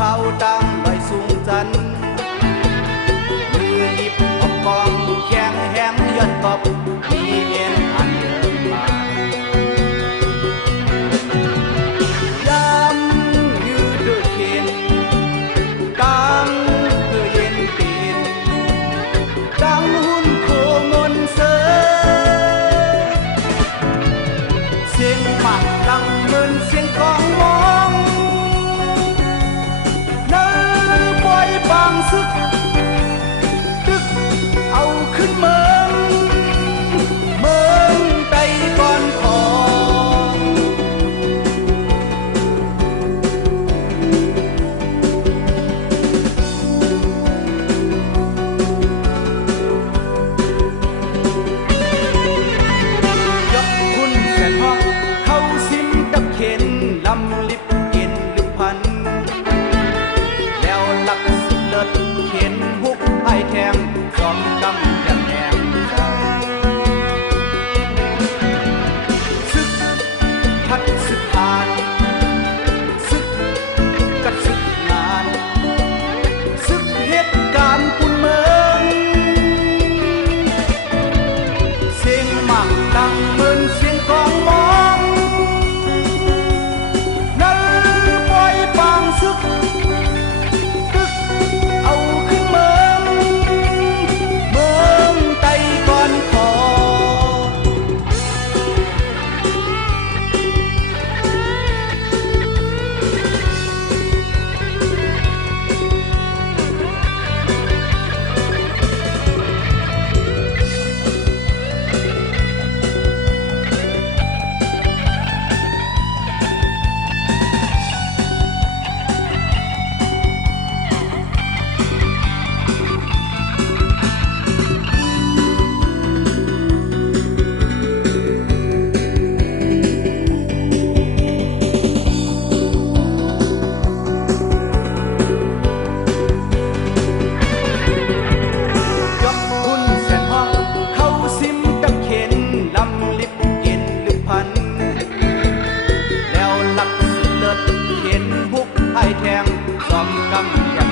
เขาตามใบสูงจันมือหยิบออกกองแข็งแห้งยันตบมีเอ็นอันเดิมมายามยืดด้วยเข็นกังเพื่อเย็นตีนกังหุ่นโคมนเสเสียงหมักดังเหมือนเสียงกองมองบางซึกตึกเอาขึ้นเมืองไต้ก่อนขอยกคุณแสนห้องเข้าซิมกับเข็นลำลิบเย็นลึกพันแล้วหลักเข็นหุกไอแทงจอมกำยันแหงใจซึกพัดซึกผ่านซึกกัดซึกงานซึกเหตุการณ์ปุ่นเมืองเสียงหมากดังเหมือนเสียงกองมองนั่นปล่อยปางซึกแทงจอมกำ